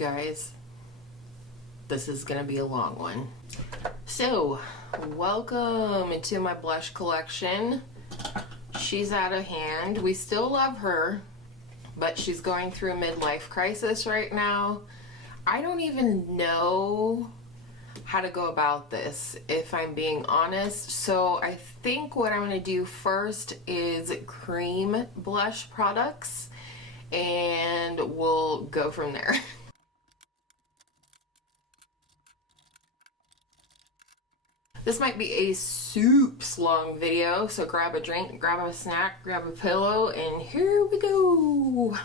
guys. This is gonna be a long one. So, welcome to my blush collection. She's out of hand. We still love her, but she's going through a midlife crisis right now. I don't even know how to go about this, if I'm being honest. So I think what I'm gonna do first is cream blush products, and we'll go from there. This might be a soups long video, so grab a drink, grab a snack, grab a pillow, and here we go.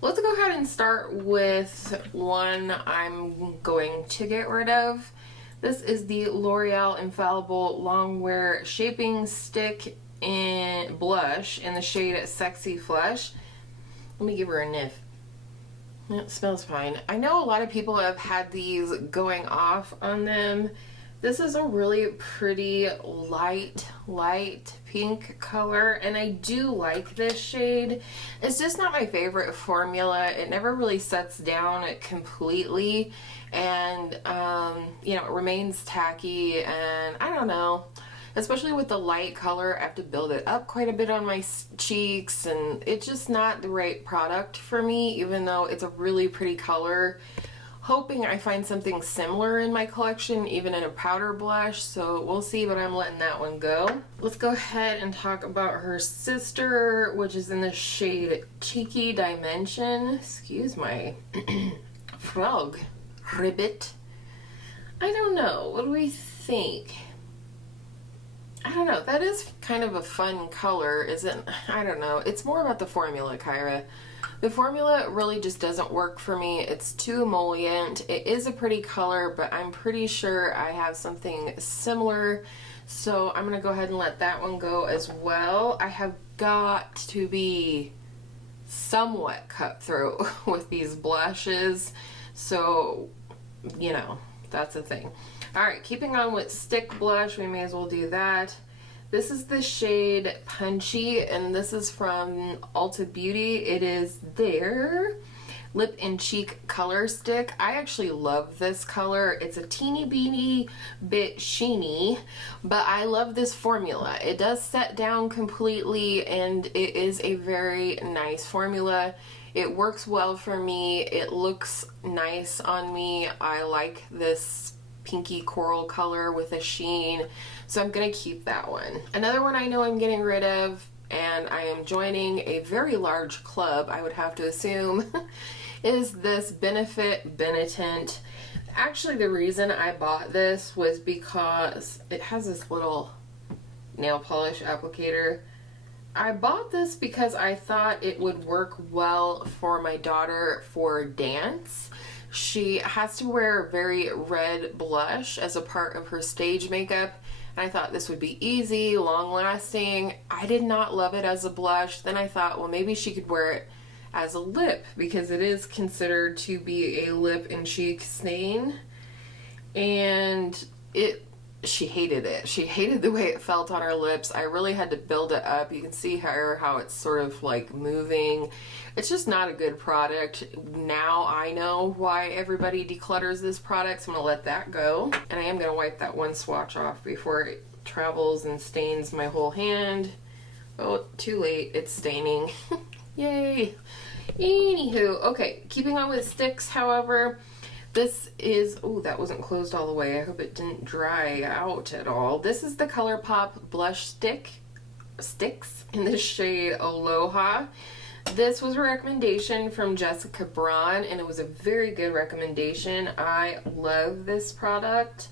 Let's go ahead and start with one I'm going to get rid of. This is the L'Oreal Infallible Longwear Shaping Stick in Blush in the shade Sexy Flush. Let me give her a sniff. It smells fine. I know a lot of people have had these going off on them. This is a really pretty light pink color, and I do like this shade. It's just not my favorite formula. It never really sets down completely, and you know, it remains tacky, and I don't know. Especially with the light color, I have to build it up quite a bit on my cheeks, and it's just not the right product for me, even though it's a really pretty color. Hoping I find something similar in my collection, even in a powder blush, so we'll see, but I'm letting that one go. Let's go ahead and talk about her sister, which is in the shade Cheeky Dimension. Excuse my frog ribbit. I don't know, what do we think? I don't know, that is kind of a fun color, isn't? I don't know, it's more about the formula, Kyra. The formula really just doesn't work for me. It's too emollient. It is a pretty color, but I'm pretty sure I have something similar, so I'm gonna go ahead and let that one go as well. I have got to be somewhat cutthroat with these blushes, so you know, that's a thing. Alright, keeping on with stick blush, we may as well do that. This is the shade Punchy, and this is from Ulta Beauty. It is their Lip and Cheek Color Stick. I actually love this color. It's a teeny beany bit sheeny, but I love this formula. It does set down completely, and it is a very nice formula. It works well for me. It looks nice on me. I like this pinky coral color with a sheen, so I'm gonna keep that one. Another one I know I'm getting rid of, and I am joining a very large club, I would have to assume, is this Benefit Benetint. Actually, the reason I bought this was because it has this little nail polish applicator. I bought this because I thought it would work well for my daughter for dance. She has to wear very red blush as a part of her stage makeup, and I thought this would be easy, long-lasting. I did not love it as a blush. Then I thought, well, maybe she could wear it as a lip, because it is considered to be a lip and cheek stain, and she hated it. She hated the way it felt on her lips. I really had to build it up. You can see how it's sort of like moving. It's just not a good product. Now I know why everybody declutters this product, so I'm gonna let that go. And I am gonna wipe that one swatch off before it travels and stains my whole hand. Oh, too late, it's staining. Yay. Anywho, okay, keeping on with sticks, however, this is, oh, that wasn't closed all the way. I hope it didn't dry out at all. This is the ColourPop Blush Sticks in the shade Aloha. This was a recommendation from Jessica Braun, and it was a very good recommendation. I love this product,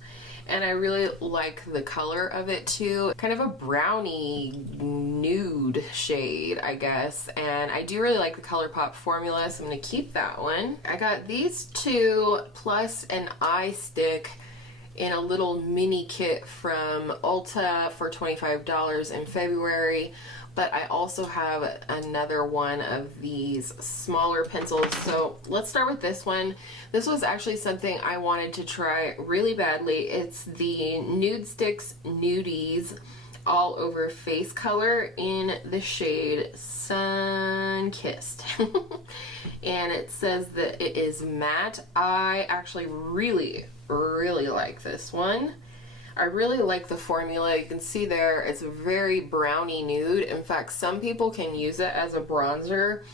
and I really like the color of it too. Kind of a brownie nude shade, I guess, and I do really like the ColourPop formula, so I'm gonna keep that one. I got these two plus an eye stick in a little mini kit from Ulta for $25 in February. But I also have another one of these smaller pencils. So let's start with this one. This was actually something I wanted to try really badly. It's the Nude Sticks Nudies all over face color in the shade Sun Kissed. And it says that it is matte. I actually really like this one. I really like the formula. You can see there it's a very brownie nude. In fact, some people can use it as a bronzer.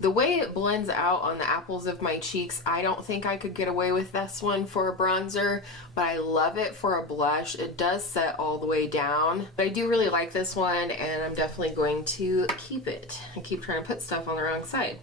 The way it blends out on the apples of my cheeks, I don't think I could get away with this one for a bronzer, but I love it for a blush. It does set all the way down. But I do really like this one, and I'm definitely going to keep it. I keep trying to put stuff on the wrong side.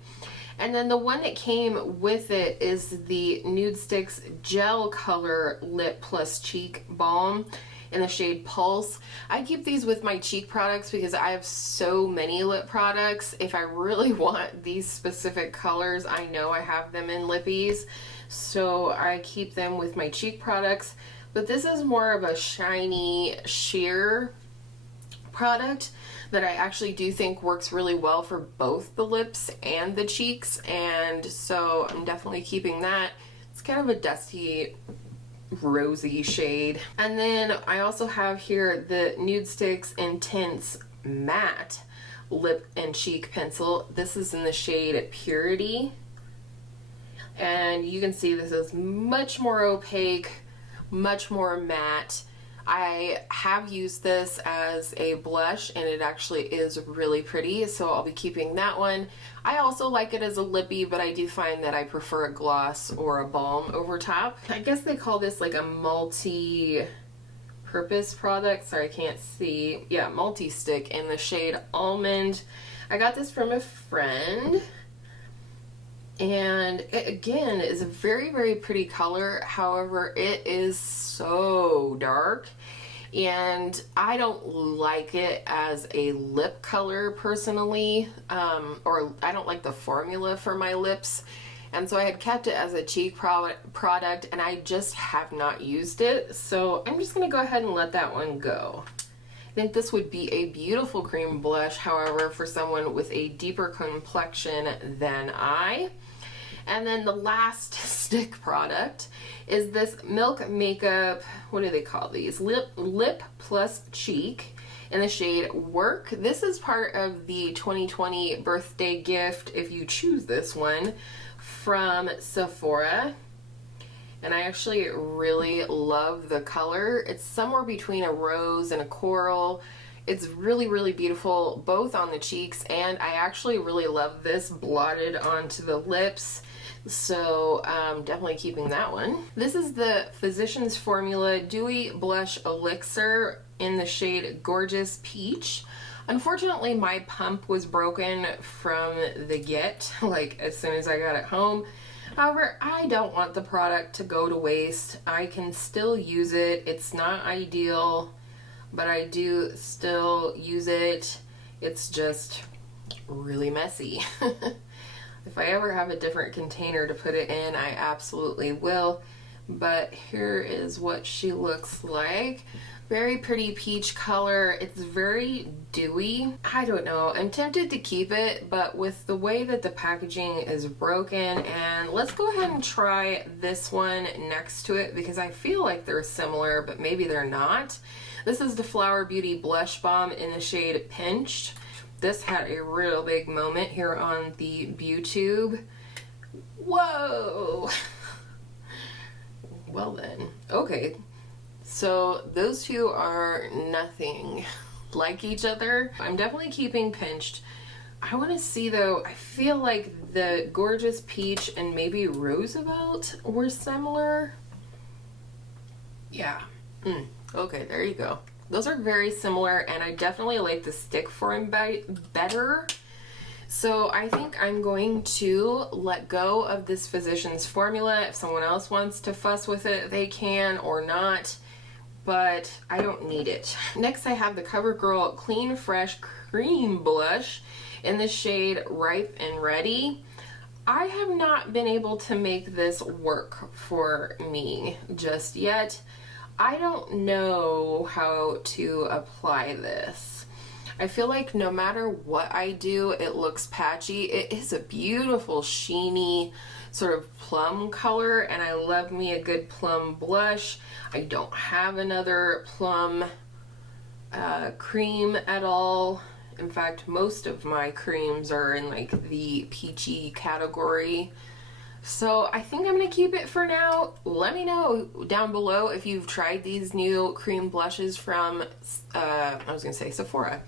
And then the one that came with it is the Nude Sticks Gel Color Lip Plus Cheek Balm in the shade Pulse. I keep these with my cheek products because I have so many lip products. If I really want these specific colors, I know I have them in lippies, so I keep them with my cheek products. But this is more of a shiny sheer product that I actually do think works really well for both the lips and the cheeks, and so I'm definitely keeping that. It's kind of a dusty rosy shade. And then I also have here the Nude Sticks Intense Matte Lip and Cheek Pencil. This is in the shade Purity, and you can see this is much more opaque, much more matte. I have used this as a blush and it actually is really pretty, so I'll be keeping that one. I also like it as a lippy, but I do find that I prefer a gloss or a balm over top. I guess they call this like a multi-purpose product. Sorry, I can't see. Yeah, multi-stick in the shade Almond. I got this from a friend. And it, again, is a very pretty color. However, it is so dark and I don't like it as a lip color personally, or I don't like the formula for my lips, and so I had kept it as a cheek product and I just have not used it, so I'm just gonna go ahead and let that one go. I think this would be a beautiful cream blush, however, for someone with a deeper complexion than I. And then the last stick product is this Milk Makeup, what do they call these? Lip Plus Cheek in the shade Work. This is part of the 2020 birthday gift, if you choose this one, from Sephora. And I actually really love the color. It's somewhere between a rose and a coral. It's really beautiful, both on the cheeks, and I actually really love this blotted onto the lips. So definitely keeping that one. This is the Physicians Formula Dewy Blush Elixir in the shade Gorgeous Peach. Unfortunately, my pump was broken from the get, like as soon as I got it home. However, I don't want the product to go to waste. I can still use it. It's not ideal, but I do still use it. It's just really messy. If I ever have a different container to put it in, I absolutely will. But here is what she looks like. Very pretty peach color. It's very dewy. I don't know. I'm tempted to keep it, but with the way that the packaging is broken, and let's go ahead and try this one next to it because I feel like they're similar, but maybe they're not. This is the Flower Beauty Blush Balm in the shade Pinched. This had a real big moment here on the BeauTube. Whoa! Well then, okay. So those two are nothing like each other. I'm definitely keeping Pinched. I want to see though, I feel like the Gorgeous Peach and maybe Roosevelt were similar. Yeah. Okay, there you go. Those are very similar, and I definitely like the stick form better. So I think I'm going to let go of this Physicians Formula. If someone else wants to fuss with it, they can, or not, but I don't need it. Next I have the CoverGirl Clean Fresh Cream Blush in the shade Ripe and Ready. I have not been able to make this work for me just yet. I don't know how to apply this. I feel like no matter what I do, it looks patchy. It is a beautiful, sheeny, sort of plum color, and I love me a good plum blush. I don't have another plum cream at all. In fact, most of my creams are in like the peachy category. So I think I'm going to keep it for now. Let me know down below if you've tried these new cream blushes from, I was going to say Sephora,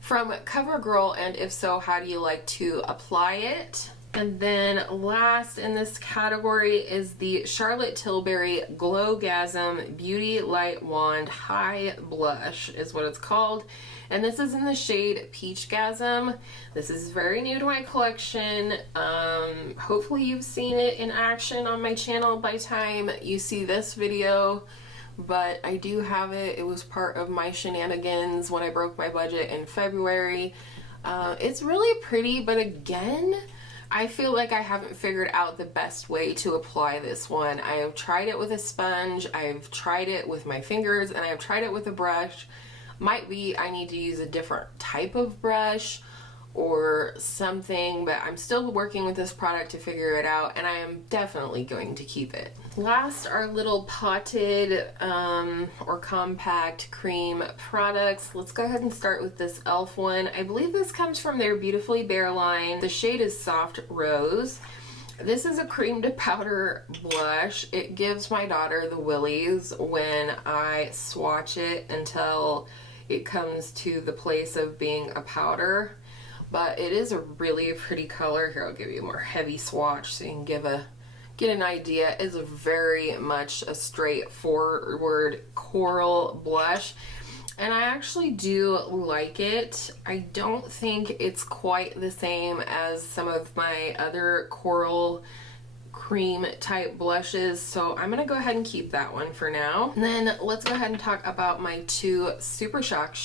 from CoverGirl, and if so, how do you like to apply it? And then last in this category is the Charlotte Tilbury Glowgasm Beauty Light Wand High Blush is what it's called. And this is in the shade Peachgasm. This is very new to my collection. Hopefully you've seen it in action on my channel by the time you see this video. But I do have it. It was part of my shenanigans when I broke my budget in February. It's really pretty, but again, I feel like I haven't figured out the best way to apply this one. I have tried it with a sponge, I've tried it with my fingers, and I've tried it with a brush. Might be I need to use a different type of brush or something, but I'm still working with this product to figure it out, and I am definitely going to keep it. Last are little potted or compact cream products. Let's go ahead and start with this e.l.f. one. I believe this comes from their Beautifully Bare line. The shade is Soft Rose. This is a cream to powder blush. It gives my daughter the willies when I swatch it until it comes to the place of being a powder. But it is a really pretty color. Here, I'll give you a more heavy swatch so you can get an idea. It's very much a straightforward coral blush, and I actually do like it. I don't think it's quite the same as some of my other coral cream type blushes, so I'm gonna go ahead and keep that one for now. And then let's go ahead and talk about my two Super Shock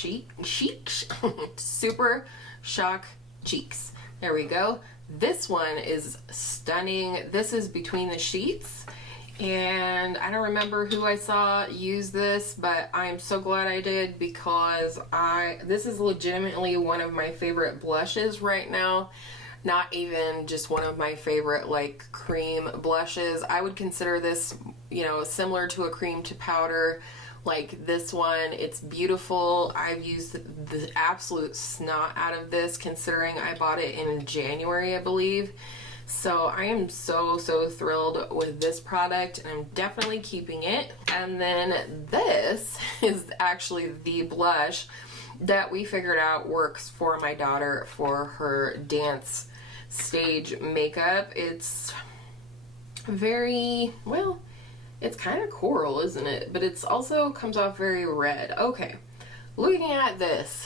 Super Shock Cheeks. There we go. This one is stunning. This is Between the Sheets, and I don't remember who I saw use this, but I'm so glad I did, because this is legitimately one of my favorite blushes right now. Not even just one of my favorite like cream blushes. I would consider this, you know, similar to a cream to powder like this one. It's beautiful. I've used the absolute snot out of this, considering I bought it in January, I believe. So I am so thrilled with this product, and I'm definitely keeping it. And then this is actually the blush that we figured out works for my daughter for her dance stage makeup. It's very, well, it's kind of coral, isn't it? But it's also comes off very red. Okay, looking at this,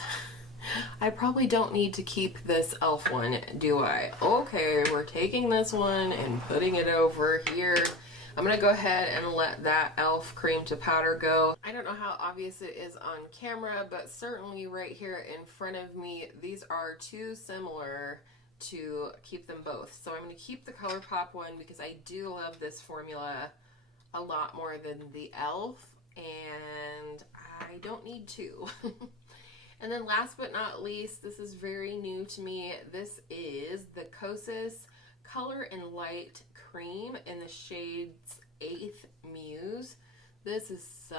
I probably don't need to keep this e.l.f. one, do I? Okay, we're taking this one and putting it over here. I'm gonna go ahead and let that e.l.f. cream to powder go. I don't know how obvious it is on camera, but certainly right here in front of me, these are too similar to keep them both. So I'm gonna keep the ColourPop one because I do love this formula a lot more than the e.l.f. and I don't need two. And then last but not least, this is very new to me. This is the Kosas Color and Light Cream in the shades 8th Muse. This is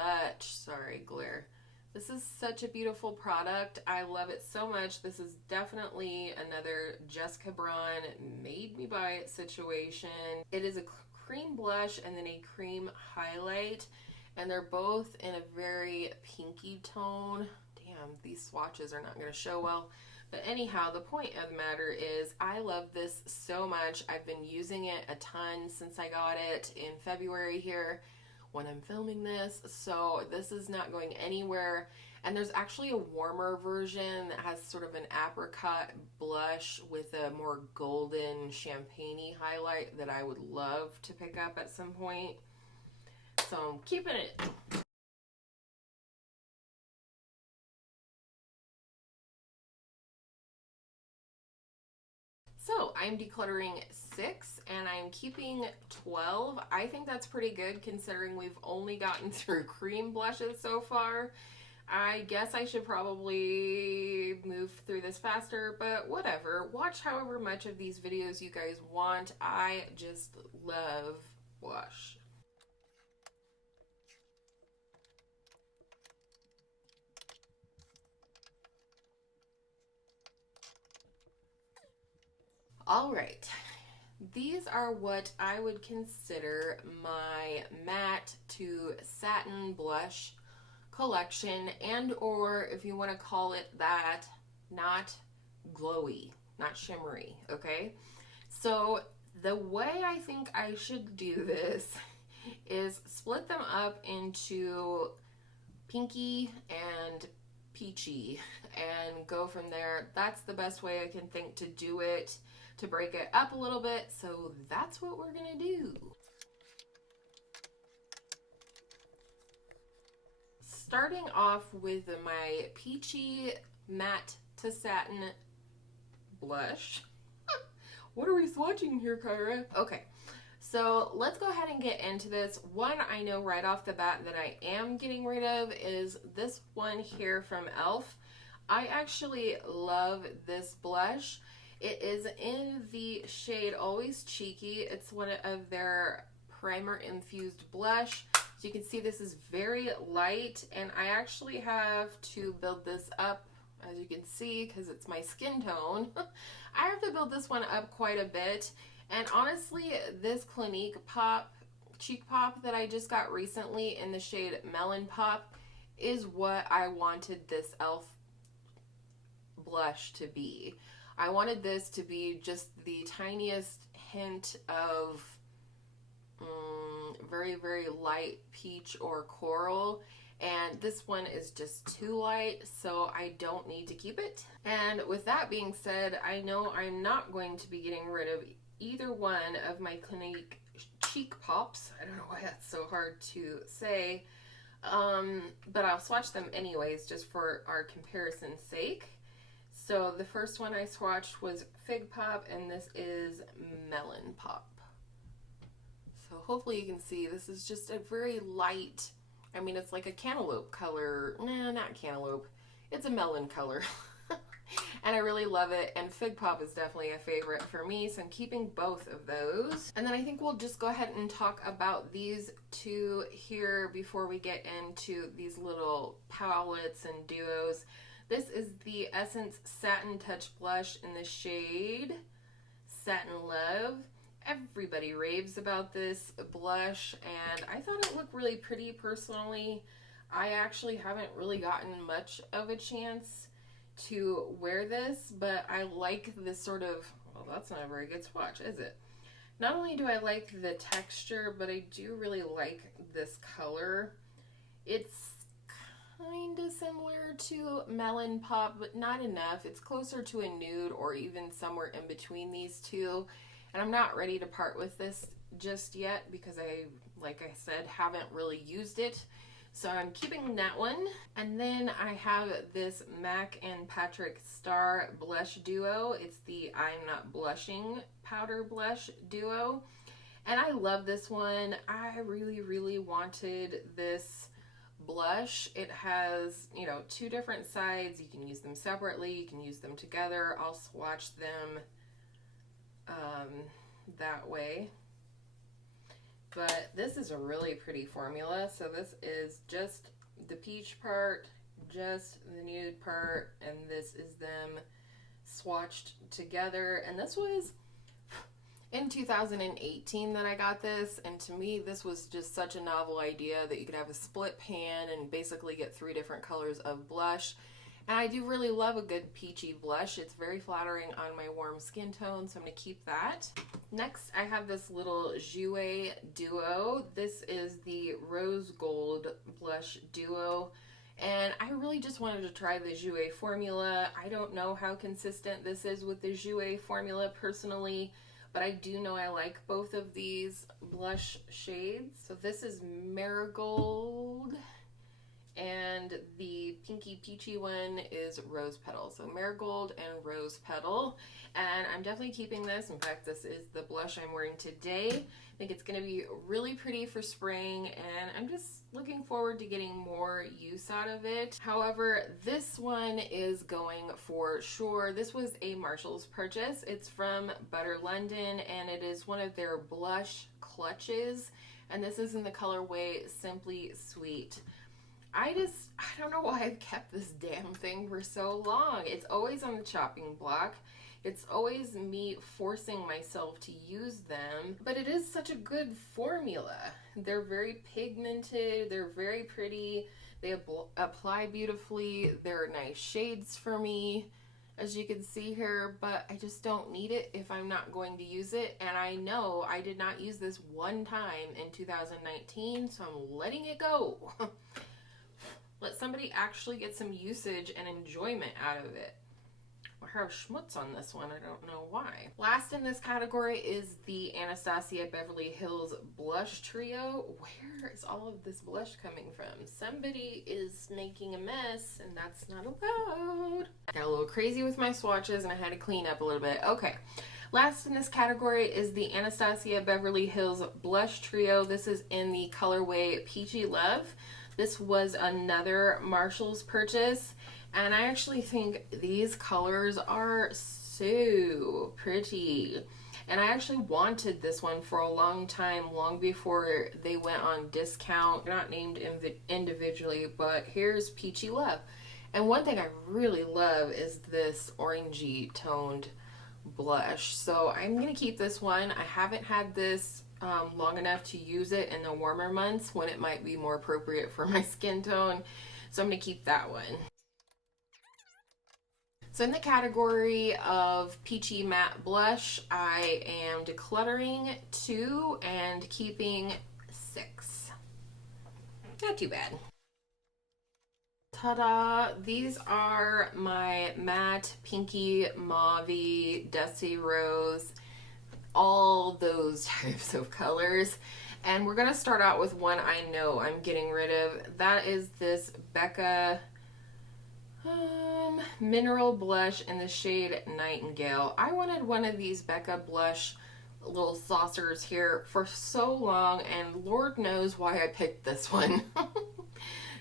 This is such a beautiful product. I love it so much. This is definitely another Jessica Braun made me buy it situation. It is a cream blush and then a cream highlight, and they're both in a very pinky tone. Damn, these swatches are not going to show well. But anyhow, the point of the matter is I love this so much. I've been using it a ton since I got it in February here when I'm filming this. So this is not going anywhere. And there's actually a warmer version that has sort of an apricot blush with a more golden champagne-y highlight that I would love to pick up at some point. So I'm keeping it. So I'm decluttering 6 and I'm keeping 12. I think that's pretty good considering we've only gotten through cream blushes so far. I guess I should probably move through this faster, but whatever. Watch however much of these videos you guys want. I just love blush. All right. These are what I would consider my matte to satin blush collection, and or if you want to call it that, not glowy, not shimmery, okay? So the way I think I should do this is split them up into pinky and peachy and go from there. That's the best way I can think to do it, to break it up a little bit. So that's what we're gonna do. Starting off with my peachy matte to satin blush. What are we swatching here, Kyra? Okay, so let's go ahead and get into this. One I know right off the bat that I am getting rid of is this one here from e.l.f. I actually love this blush. It is in the shade Always Cheeky. It's one of their primer infused blush. So you can see this is very light, and I actually have to build this up, as you can see, because it's my skin tone. I have to build this one up quite a bit. And honestly, this Clinique Pop, Cheek Pop that I just got recently in the shade Melon Pop is what I wanted this e.l.f. blush to be. I wanted this to be just the tiniest hint of very, very light peach or coral. And this one is just too light, so I don't need to keep it. And with that being said, I know I'm not going to be getting rid of either one of my Clinique Cheek Pops. I don't know why that's so hard to say, but I'll swatch them anyways just for our comparison's sake. So the first one I swatched was Fig Pop, and this is Melon Pop. So hopefully you can see this is just a very light, I mean, it's like a cantaloupe color. Nah, not cantaloupe. It's a melon color. And I really love it. And Fig Pop is definitely a favorite for me, so I'm keeping both of those. And then I think we'll just go ahead and talk about these two here before we get into these little palettes and duos. This is the Essence Satin Touch Blush in the shade Satin Love. Everybody raves about this blush, and I thought it looked really pretty personally. I actually haven't really gotten much of a chance to wear this, but I like this sort of, well, that's not a very good swatch, is it? Not only do I like the texture, but I do really like this color. It's kind of similar to Melon Pop, but not enough. It's closer to a nude or even somewhere in between these two. And I'm not ready to part with this just yet because I, like I said, haven't really used it. So I'm keeping that one. And then I have this MAC and Patrick Star Blush Duo. It's the I'm Not Blushing Powder Blush Duo. And I love this one. I really, really wanted this blush. It has, you know, two different sides. You can use them separately. You can use them together. I'll swatch them that way. But this is a really pretty formula. So this is just the peach part, just the nude part, and this is them swatched together. And this was in 2018 that I got this, and to me this was just such a novel idea that you could have a split pan and basically get 3 different colors of blush. And I do really love a good peachy blush. It's very flattering on my warm skin tone, so I'm going to keep that. Next, I have this little Jouer Duo. This is the Rose Gold Blush Duo. And I really just wanted to try the Jouer formula. I don't know how consistent this is with the Jouer formula personally, but I do know I like both of these blush shades. So this is Marigold, and the pinky peachy one is Rose Petal. So Marigold and Rose Petal. And I'm definitely keeping this. In fact, this is the blush I'm wearing today. I think it's going to be really pretty for spring, and I'm just looking forward to getting more use out of it. However, this one is going for sure. This was a Marshall's purchase. It's from Butter London, and it is one of their blush clutches. And this is in the colorway Simply Sweet. I don't know why I've kept this damn thing for so long. It's always on the chopping block. It's always me forcing myself to use them, but it is such a good formula. They're very pigmented, they're very pretty, they apply beautifully, they're nice shades for me, as you can see here, but I just don't need it if I'm not going to use it. And I know I did not use this one time in 2019, so I'm letting it go. Let somebody actually get some usage and enjoyment out of it. I have schmutz on this one, I don't know why. Last in this category is the Anastasia Beverly Hills Blush Trio. Where is all of this blush coming from? Somebody is making a mess, and that's not allowed. Got a little crazy with my swatches, and I had to clean up a little bit. Okay, last in this category is the Anastasia Beverly Hills Blush Trio. This is in the colorway Peachy Love. This was another Marshall's purchase. And I actually think these colors are so pretty. And I actually wanted this one for a long time, long before they went on discount. They're not named individually, but here's Peachy Love. And one thing I really love is this orangey toned blush. So I'm going to keep this one. I haven't had this long enough to use it in the warmer months when it might be more appropriate for my skin tone. So I'm going to keep that one. So in the category of Peachy Matte Blush, I am decluttering 2 and keeping 6. Not too bad. Ta-da! These are my matte, pinky, mauve, dusty rose, all those types of colors. And we're going to start out with one I know I'm getting rid of. That is this Becca mineral blush in the shade Nightingale. I wanted one of these Becca blush little saucers here for so long, and Lord knows why I picked this one.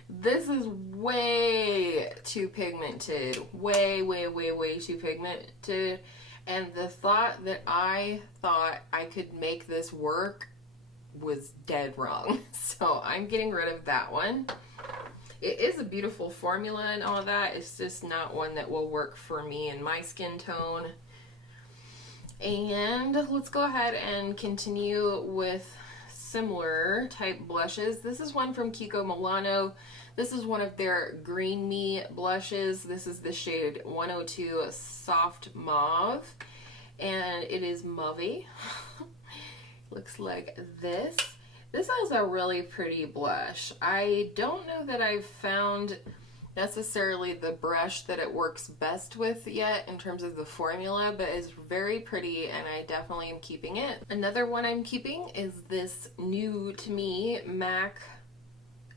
This is way too pigmented, way too pigmented, and the thought that I thought I could make this work was dead wrong. So I'm getting rid of that one. It is a beautiful formula and all that. It's just not one that will work for me and my skin tone. And let's go ahead and continue with similar type blushes. This is one from Kiko Milano. This is one of their Green Me blushes. This is the shade 102 Soft Mauve. And it is mauve. Looks like this. This is a really pretty blush. I don't know that I've found necessarily the brush that it works best with yet in terms of the formula, but it's very pretty and I definitely am keeping it. Another one I'm keeping is this new to me MAC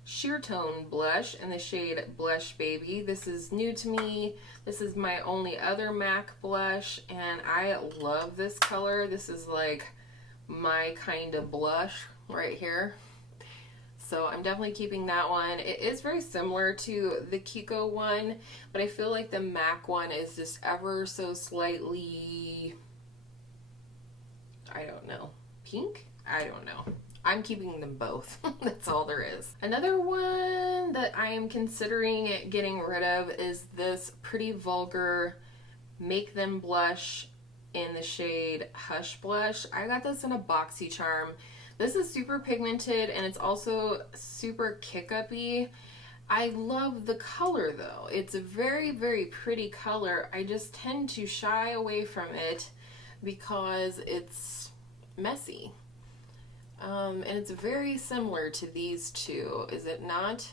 Sheer Tone blush in the shade Blush Baby. This is new to me. This is my only other MAC blush and I love this color. This is like my kind of blush right here. So I'm definitely keeping that one. It is very similar to the Kiko one, but I feel like the MAC one is just ever so slightly, I don't know, pink? I don't know. I'm keeping them both. That's all there is. Another one that I am considering getting rid of is this Pretty Vulgar Make Them Blush in the shade Hush Blush. I got this in a BoxyCharm. This is super pigmented and it's also super kick-up-y. I love the color though. It's a very pretty color. I just tend to shy away from it because it's messy. And it's very similar to these two, is it not?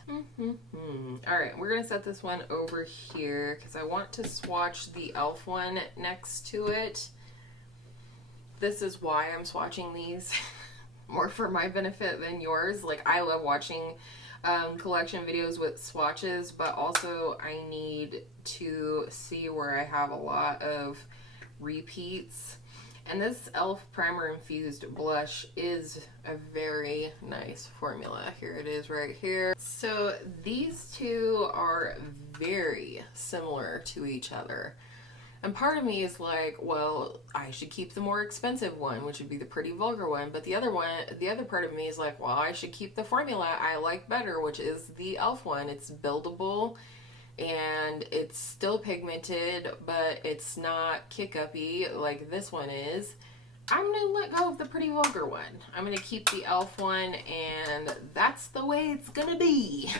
Alright, we're going to set this one over here because I want to swatch the e.l.f. one next to it. This is why I'm swatching these. More for my benefit than yours. Like, I love watching collection videos with swatches, but also I need to see where I have a lot of repeats. And this e.l.f. Primer Infused Blush is a very nice formula. Here it is right here. So these two are very similar to each other. And part of me is like, well, I should keep the more expensive one, which would be the Pretty Vulgar one. But the other part of me is like, well, I should keep the formula I like better, which is the e.l.f. one. It's buildable. and it's still pigmented, but it's not kick-uppy like this one is. I'm gonna let go of the Pretty Vulgar one. I'm gonna keep the e.l.f. one, and that's the way it's gonna be.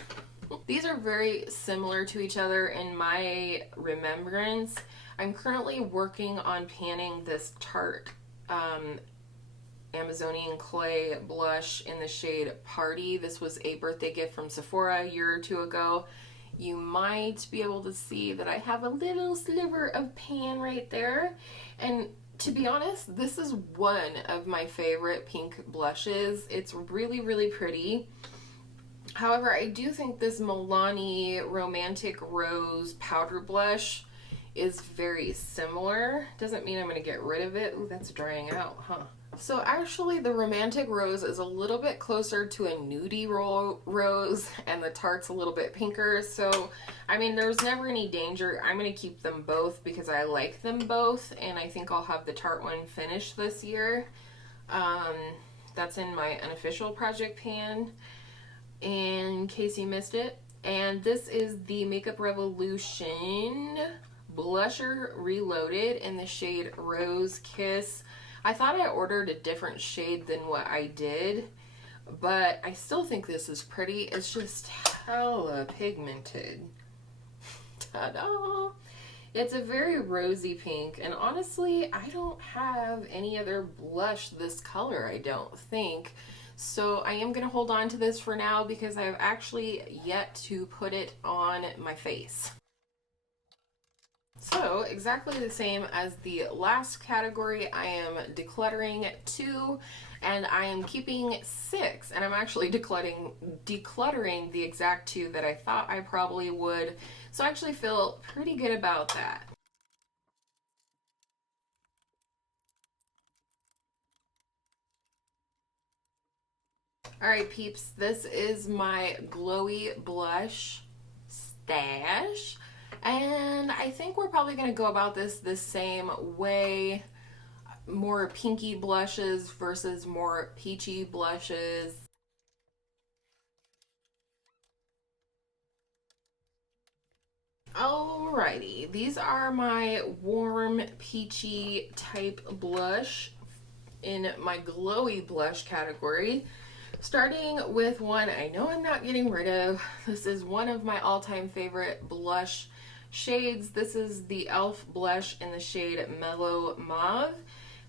These are very similar to each other in my remembrance. I'm currently working on panning this Tarte Amazonian Clay blush in the shade Party. This was a birthday gift from Sephora a year or two ago. You might be able to see that I have a little sliver of pan right there. And to be honest, this is one of my favorite pink blushes. It's really, really pretty. However, I do think this Milani Romantic Rose powder blush is very similar. Doesn't mean I'm going to get rid of it. Ooh, that's drying out, huh? So actually the Romantic Rose is a little bit closer to a nudie rose, and the Tarte's a little bit pinker. So, I mean, there's never any danger. I'm going to keep them both because I like them both, and I think I'll have the Tarte one finished this year. That's in my unofficial project pan, in case you missed it. And this is the Makeup Revolution Blusher Reloaded in the shade Rose Kiss. I thought I ordered a different shade than what I did, but I still think this is pretty. It's just hella pigmented. Ta-da! It's a very rosy pink, and honestly, I don't have any other blush this color, I don't think. So I am going to hold on to this for now because I've actually yet to put it on my face. So exactly the same as the last category, I am decluttering 2, and I am keeping 6, and I'm actually decluttering the exact 2 that I thought I probably would. So I actually feel pretty good about that. Alright peeps, this is my glowy blush stash. And I think we're probably going to go about this the same way. More pinky blushes versus more peachy blushes. Alrighty, these are my warm peachy type blush in my glowy blush category. Starting with one I know I'm not getting rid of. This is one of my all-time favorite blush shades. This is the e.l.f. blush in the shade Mellow Mauve.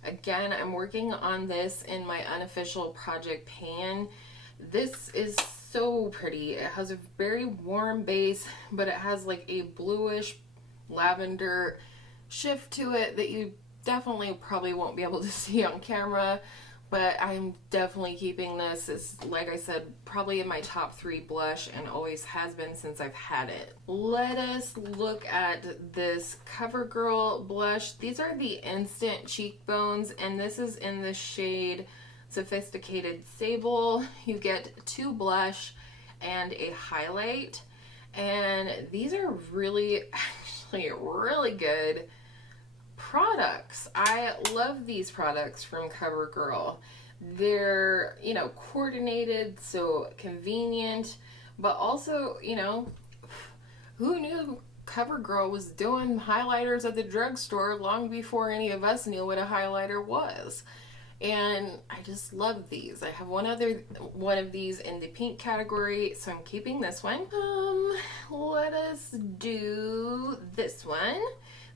Again, I'm working on this in my unofficial project pan. This is so pretty. It has a very warm base, but it has like a bluish lavender shift to it that you definitely probably won't be able to see on camera. But I'm definitely keeping this. It's, like I said, probably in my top 3 blush and always has been since I've had it. Let us look at this CoverGirl blush. These are the Instant Cheekbones, and this is in the shade Sophisticated Sable. You get 2 blush and a highlight. And these are really, actually really good products. I love these products from CoverGirl. They're, you know, coordinated, so convenient, but also, you know, who knew CoverGirl was doing highlighters at the drugstore long before any of us knew what a highlighter was. And I just love these. I have one of these in the pink category, so I'm keeping this one. Let us do this one.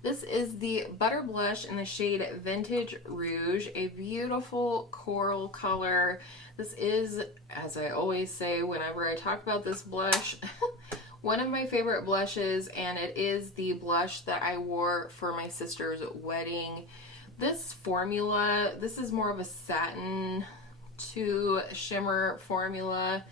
This is the Butter Blush in the shade Vintage Rouge, a beautiful coral color. This is, as I always say whenever I talk about this blush, one of my favorite blushes, and it is the blush that I wore for my sister's wedding. This formula, this is more of a satin to shimmer formula.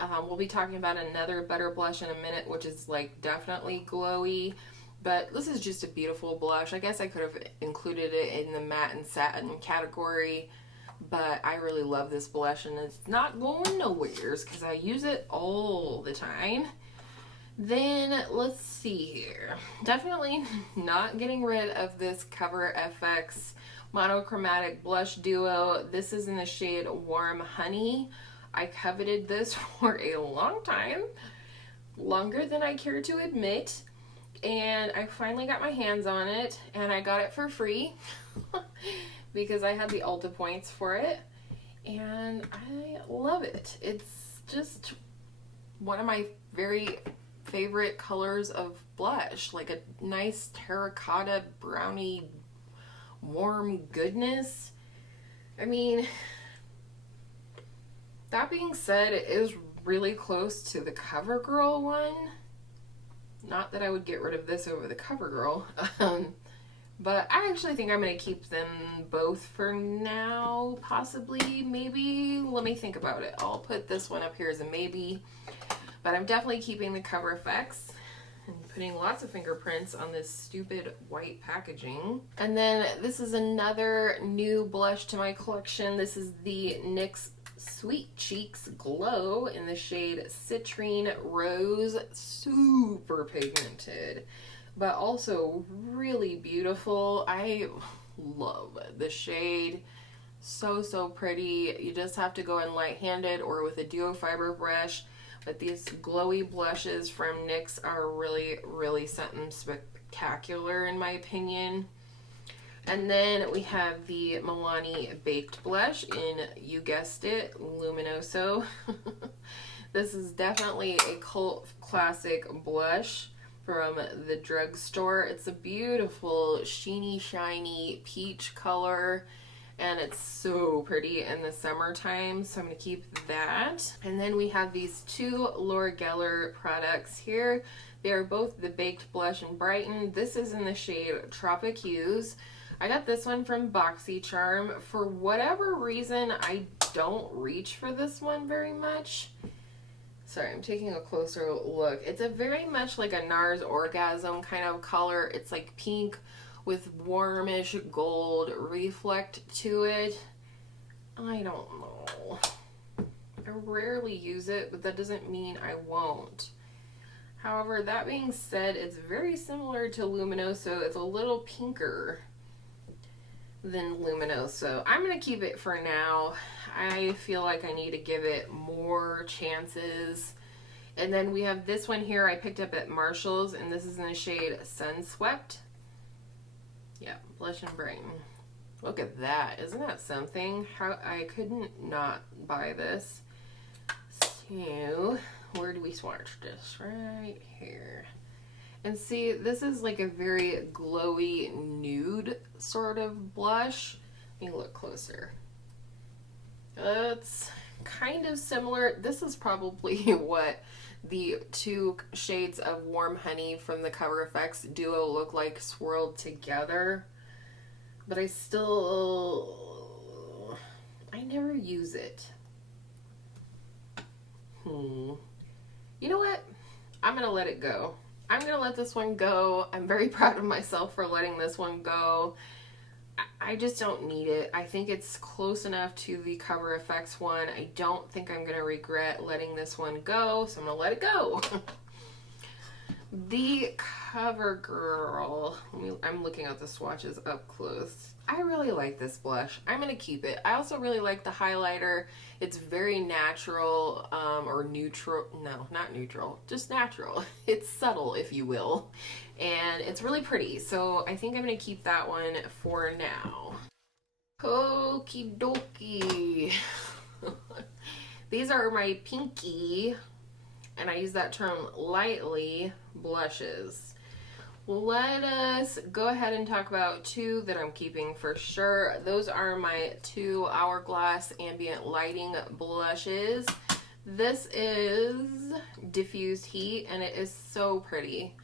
We'll be talking about another butter blush in a minute, which is like definitely glowy. But this is just a beautiful blush. I guess I could have included it in the matte and satin category, but I really love this blush, and it's not going nowhere because I use it all the time. Then let's see here. Definitely not getting rid of this Cover FX monochromatic blush duo. This is in the shade Warm Honey. I coveted this for a long time. longer than I care to admit, and I finally got my hands on it, and I got it for free because I had the Ulta points for it, and I love it. It's just one of my very favorite colors of blush, like a nice terracotta brownie warm goodness. I mean, that being said, it is really close to the CoverGirl one. Not that I would get rid of this over the CoverGirl, but I actually think I'm going to keep them both for now, possibly, maybe. Let me think about it. I'll put this one up here as a maybe, but I'm definitely keeping the Cover FX and putting lots of fingerprints on this stupid white packaging. And then this is another new blush to my collection. This is the NYX Sweet Cheeks Glow in the shade Citrine Rose. Super pigmented, but also really beautiful. I love the shade. So pretty. You just have to go in light-handed or with a duo fiber brush. But these glowy blushes from NYX are really something spectacular in my opinion. And then we have the Milani Baked Blush in, you guessed it, Luminoso. This is definitely a cult classic blush from the drugstore. It's a beautiful, sheeny, shiny peach color, and it's so pretty in the summertime, so I'm going to keep that. And then we have these two Laura Geller products here. They are both the Baked Blush and Brighten. This is in the shade Tropic Hues. I got this one from BoxyCharm. For whatever reason, I don't reach for this one very much. Sorry, I'm taking a closer look. It's a very much like a NARS Orgasm kind of color. It's like pink with warmish gold reflect to it. I don't know. I rarely use it, but that doesn't mean I won't. However, that being said, it's very similar to Luminoso. It's a little pinker than Luminoso. I'm going to keep it for now. I feel like I need to give it more chances. And then we have this one here I picked up at Marshall's, and this is in the shade Sunswept. Yeah, Blush and Brighten. Look at that. Isn't that something? How I couldn't not buy this. So, where do we swatch this? Right here. And see, this is like a very glowy nude sort of blush. Let me look closer. It's kind of similar. This is probably what the two shades of Warm Honey from the Cover FX duo look like swirled together. But I never use it. You know what? I'm going to let it go. I'm going to let this one go. I'm very proud of myself for letting this one go. I just don't need it. I think it's close enough to the Cover FX one. I don't think I'm going to regret letting this one go, so I'm going to let it go. The CoverGirl. I'm looking at the swatches up close. I really like this blush. I'm going to keep it. I also really like the highlighter. It's very natural, or neutral. No, not neutral. Just natural. It's subtle, if you will. And it's really pretty. So I think I'm going to keep that one for now. Okie dokie. These are my pinky, and I use that term lightly, blushes. Let us go ahead and talk about two that I'm keeping for sure. Those are my two Hourglass Ambient Lighting blushes. This is Diffused Heat, and it is so pretty.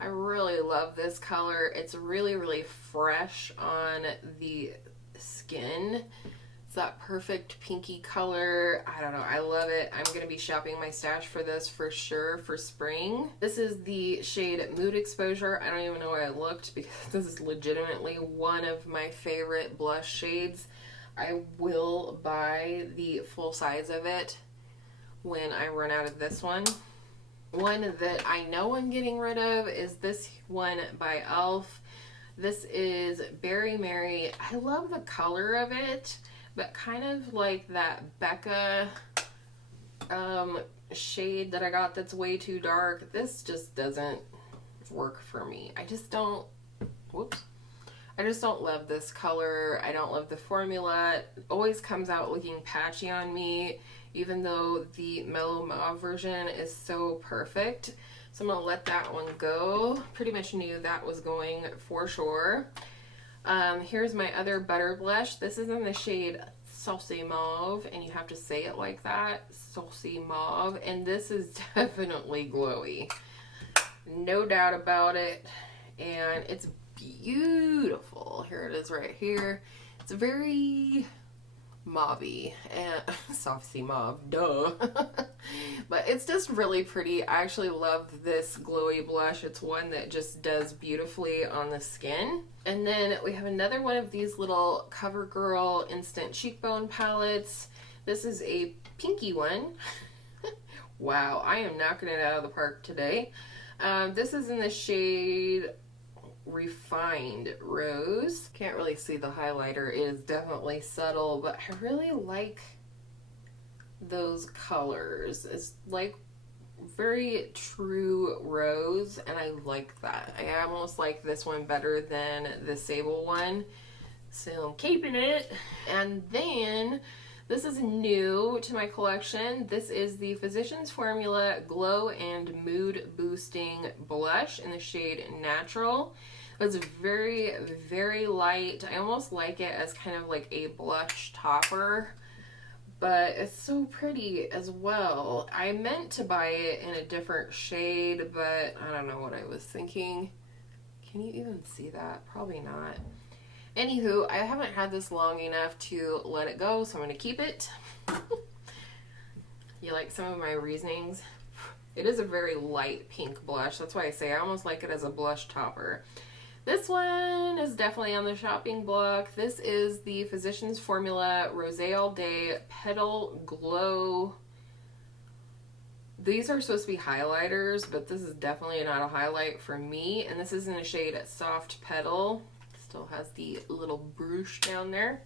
I really love this color. It's really fresh on the skin. It's that perfect pinky color. I don't know. I love it. I'm going to be shopping my stash for this for sure for spring. This is the shade Mood Exposure. I don't even know why I looked because this is legitimately one of my favorite blush shades. I will buy the full size of it when I run out of this one. One that I know I'm getting rid of is this one by e.l.f. This is Berry Mary. I love the color of it, but kind of like that Becca shade that I got that's way too dark. This just doesn't work for me. I just don't, whoops. I just don't love this color. I don't love the formula. It always comes out looking patchy on me, even though the Mellow Mauve version is so perfect. So I'm gonna let that one go. Pretty much knew that was going for sure. Here's my other butter blush. This is in the shade Saucy Mauve, and you have to say it like that, Saucy Mauve, and this is definitely glowy. No doubt about it, and it's beautiful. Here it is right here. It's very mauve-y and Saucy Mauve, duh. But it's just really pretty. I actually love this glowy blush. It's one that just does beautifully on the skin. And then we have another one of these little CoverGirl Instant Cheekbone palettes. This is a pinky one. Wow, I am knocking it out of the park today. This is in the shade Refined Rose. Can't really see the highlighter. It is definitely subtle, but I really like those colors. It's like very true rose, and I like that. I almost like this one better than the sable one, so I'm keeping it. And then this is new to my collection. This is the Physicians Formula Glow and Mood Boosting Blush in the shade Natural. It's very, very light. I almost like it as kind of like a blush topper, but it's so pretty as well. I meant to buy it in a different shade, but I don't know what I was thinking. Can you even see that? Probably not. Anywho, I haven't had this long enough to let it go, so I'm going to keep it. You like some of my reasonings? It is a very light pink blush. That's why I say I almost like it as a blush topper. This one is definitely on the shopping block. This is the Physicians Formula Rosé All Day Petal Glow. These are supposed to be highlighters, but this is definitely not a highlight for me. And this is in the shade Soft Petal. Still has the little brush down there.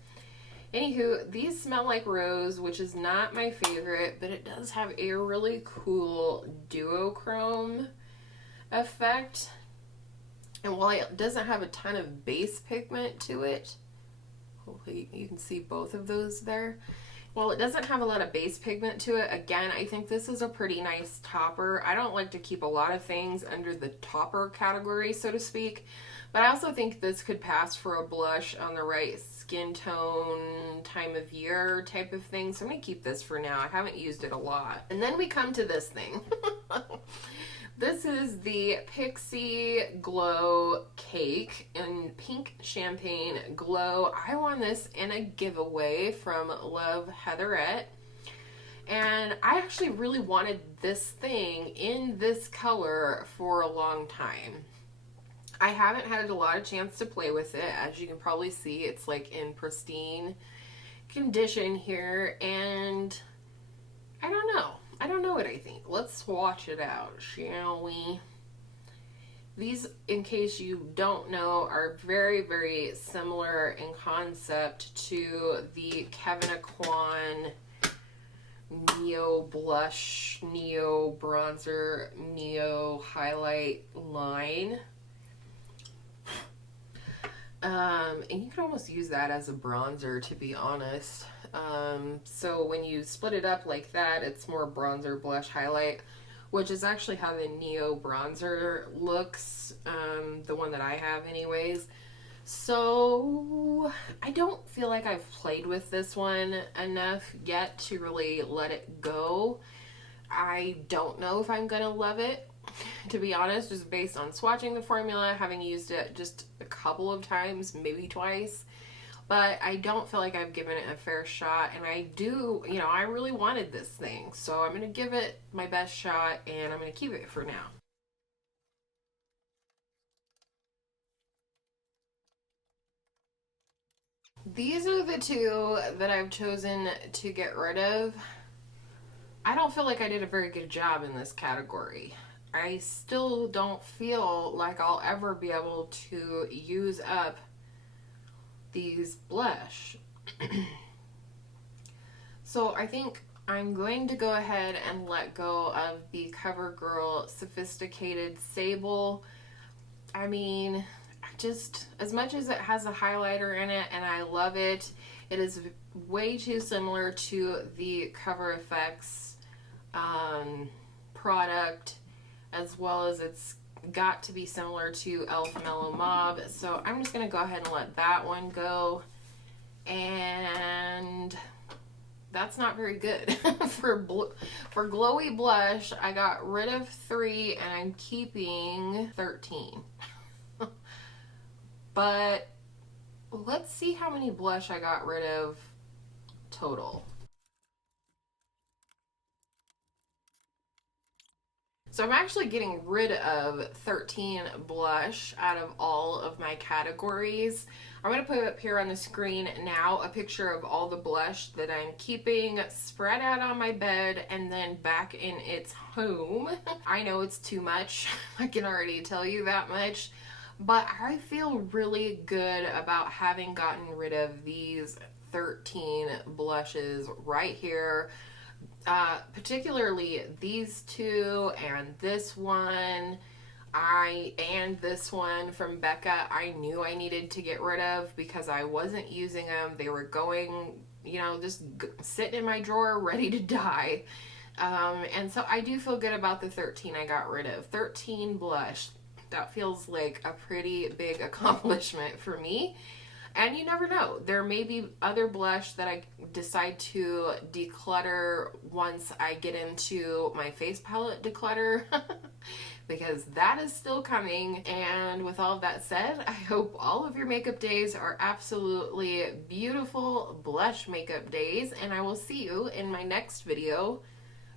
Anywho, these smell like rose, which is not my favorite, but it does have a really cool duochrome effect. And while it doesn't have a ton of base pigment to it, hopefully you can see both of those there. While it doesn't have a lot of base pigment to it, again, I think this is a pretty nice topper. I don't like to keep a lot of things under the topper category, so to speak, but I also think this could pass for a blush on the right skin tone, time of year type of thing. So I'm going to keep this for now. I haven't used it a lot. And then we come to this thing. This is the Pixie Glow Cake in Pink Champagne Glow. I won this in a giveaway from Love Heatherette. And I actually really wanted this thing in this color for a long time. I haven't had a lot of chance to play with it. As you can probably see, it's like in pristine condition here. And I don't know. I don't know what I think. Let's swatch it out, shall we? These, in case you don't know, are very, very similar in concept to the Kevyn Aucoin Neo Blush, Neo Bronzer, Neo Highlight line. And you can almost use that as a bronzer, to be honest. So when you split it up like that, it's more bronzer, blush, highlight, which is actually how the Neo Bronzer looks, the one that I have anyways. So I don't feel like I've played with this one enough yet to really let it go. I don't know if I'm gonna love it, to be honest, just based on swatching the formula, having used it just a couple of times, maybe twice. But I don't feel like I've given it a fair shot, and I do, you know, I really wanted this thing, so I'm going to give it my best shot, and I'm going to keep it for now. These are the two that I've chosen to get rid of. I don't feel like I did a very good job in this category. I still don't feel like I'll ever be able to use up these blush. So I think I'm going to go ahead and let go of the CoverGirl Sophisticated Sable. I mean, just as much as it has a highlighter in it and I love it, it is way too similar to the Cover FX product, as well as it's got to be similar to e.l.f. Mellow Mauve. So I'm just going to go ahead and let that one go. And that's not very good. for glowy blush, I got rid of 3 and I'm keeping 13. But let's see how many blush I got rid of total. So I'm actually getting rid of 13 blush out of all of my categories. I'm going to put up here on the screen now a picture of all the blush that I'm keeping spread out on my bed and then back in its home. I know it's too much. I can already tell you that much. But I feel really good about having gotten rid of these 13 blushes right here. Particularly these 2 and this one, and this one from Becca, I knew I needed to get rid of because I wasn't using them. They were going, you know, just sitting in my drawer ready to die. And so I do feel good about the 13 I got rid of. 13 blush. That feels like a pretty big accomplishment for me. And you never know, there may be other blush that I decide to declutter once I get into my face palette declutter, because that is still coming. And with all of that said, I hope all of your makeup days are absolutely beautiful blush makeup days, and I will see you in my next video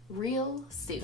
real soon.